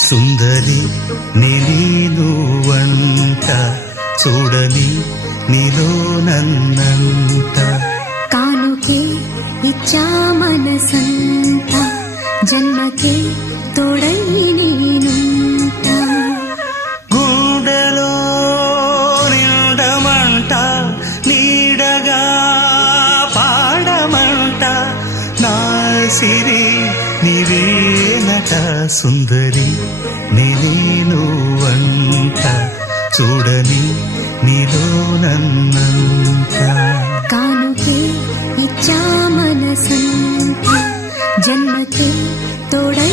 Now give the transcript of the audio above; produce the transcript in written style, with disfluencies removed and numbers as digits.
సుందరి నేను వంట చూడని నీలో నన్నంట కానుకే ఇచ్చా మనసంత జన్మకే తోడై నేనుంట గుండెలో నిండమంట నీడగా పాడమంట నా సిరి నీవేనట సుందరి నేను వంట చూడని నీలో నన్నంత కానుకే ఇచ్చా మనసంత జన్మకే తోడై